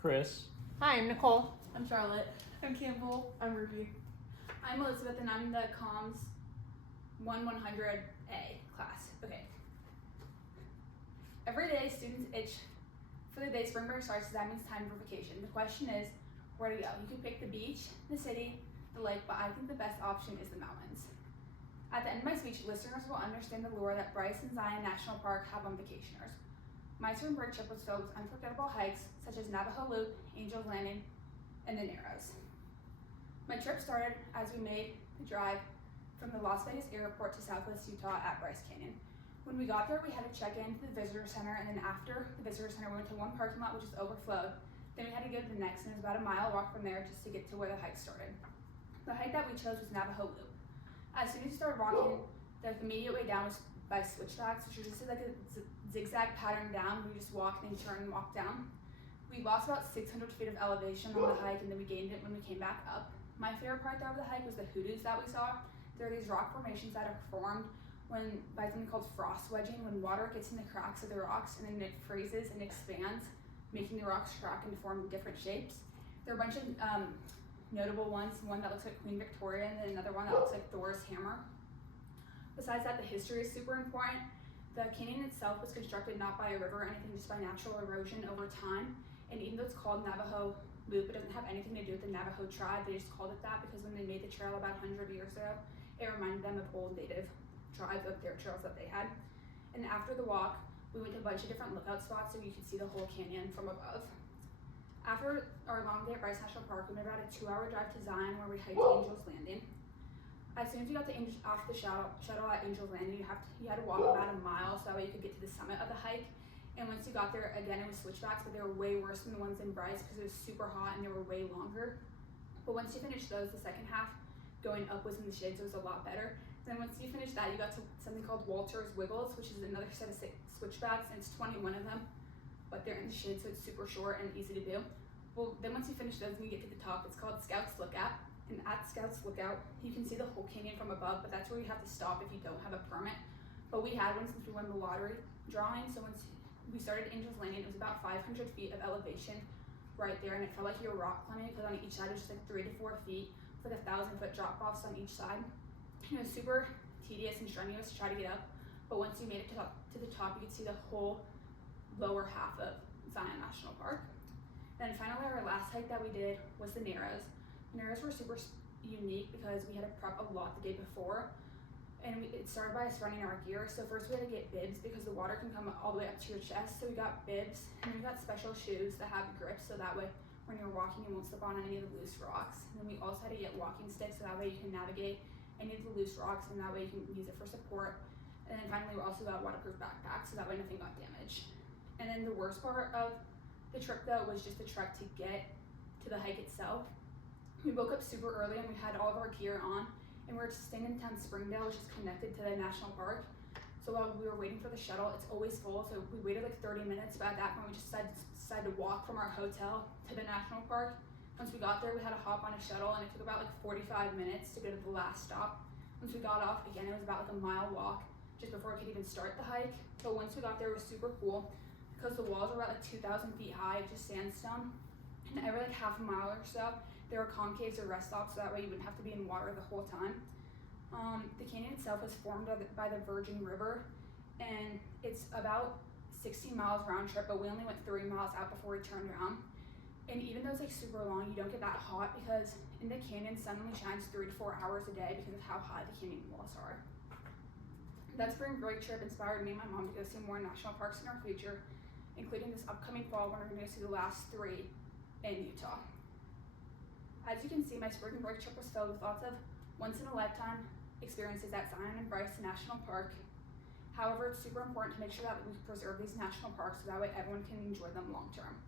Chris. Hi, I'm Nicole. I'm Charlotte. I'm Campbell. I'm Ruby. I'm Elizabeth, and I'm the Comms 1100A class. Okay. Every day, students itch for the day spring break starts, so that means time for vacation. The question is, where to go? You could pick the beach, the city, the lake, but I think the best option is the mountains. At the end of my speech, listeners will understand the lure that Bryce and Zion National Park have on vacationers. My spring break trip was filled with unforgettable hikes such as Navajo Loop, Angel's Landing, and the Narrows. My trip started as we made the drive from the Las Vegas airport to Southwest Utah at Bryce Canyon. When we got there, we had to check into the visitor center, and then after the visitor center, we went to one parking lot which is overflowed. Then we had to go to the next, and it was about a mile walk from there just to get to where the hike started. The hike that we chose was Navajo Loop. As soon as you started walking, the immediate way down was by switchbacks, which was just like a zigzag pattern down. We just walk and then turn and walk down. We lost about 600 feet of elevation on the hike, and then we gained it when we came back up. My favorite part though of the hike was the hoodoos that we saw. There are these rock formations that are formed by something called frost wedging, when water gets in the cracks of the rocks and then it freezes and expands, making the rocks crack and form different shapes. There are a bunch of notable ones, one that looks like Queen Victoria and then another one that looks like Thor's hammer. Besides that, the history is super important. The canyon itself was constructed not by a river or anything, just by natural erosion over time. And even though it's called Navajo Loop, it doesn't have anything to do with the Navajo tribe. They just called it that because when they made the trail about 100 years ago, it reminded them of old native tribes of their trails that they had. And after the walk, we went to a bunch of different lookout spots so you could see the whole canyon from above. After our long day at Bryce National Park, we made about a 2-hour drive to Zion where we hiked Angel's Landing. As soon as you got off the shuttle at Angel's Landing, you had to walk about a mile so that way you could get to the summit of the hike. And once you got there, again, it was switchbacks, but they were way worse than the ones in Bryce because it was super hot and they were way longer. But once you finished those, the second half going up was in the shade, so it was a lot better. Then once you finished that, you got to something called Walter's Wiggles, which is another set of 6 switchbacks, and it's 21 of them, but they're in the shade, so it's super short and easy to do. Well, then once you finish those and you get to the top, it's called Scout's Lookout. And at Scout's Lookout, you can see the whole canyon from above, but that's where you have to stop if you don't have a permit. But we had one since we won the lottery drawing, so once we started Angel's Landing, it was about 500 feet of elevation right there, and it felt like you were rock climbing because on each side it was just like 3 to 4 feet, with like 1,000-foot drop-offs on each side. It was super tedious and strenuous to try to get up, but once you made it to the top, you could see the whole lower half of Zion National Park. Then finally, our last hike that we did was the Narrows. The Narrows were super unique because we had to prep a lot the day before, and it started by us running our gear. So first we had to get bibs because the water can come all the way up to your chest, so we got bibs, and then we got special shoes that have grips so that way when you're walking you won't slip on any of the loose rocks. And then we also had to get walking sticks so that way you can navigate any of the loose rocks, and that way you can use it for support. And then finally we also got waterproof backpacks so that way nothing got damaged. And then the worst part of the trip though was just the trek to get to the hike itself. We woke up super early and we had all of our gear on, and we were staying in town Springdale, which is connected to the national park. So while we were waiting for the shuttle, it's always full, so we waited like 30 minutes, but at that point we just decided to walk from our hotel to the national park. Once we got there, we had to hop on a shuttle, and it took about like 45 minutes to go to the last stop. Once we got off, again, it was about like a mile walk just before we could even start the hike. But once we got there, it was super cool because the walls were about like 2,000 feet high of just sandstone, and every like half a mile or so, there were concaves or rest stops, so that way you wouldn't have to be in water the whole time. The canyon itself was formed by the Virgin River, and it's about 16 miles round trip, but we only went 3 miles out before we turned around. And even though it's like super long, you don't get that hot because in the canyon, sun only shines 3 to 4 hours a day because of how high the canyon walls are. That spring break trip inspired me and my mom to go see more national parks in our future, including this upcoming fall when we're going to see the last 3 in Utah. As you can see, my spring break trip was filled with lots of once-in-a-lifetime experiences at Zion and Bryce National Park. However, it's super important to make sure that we preserve these national parks so that way everyone can enjoy them long-term.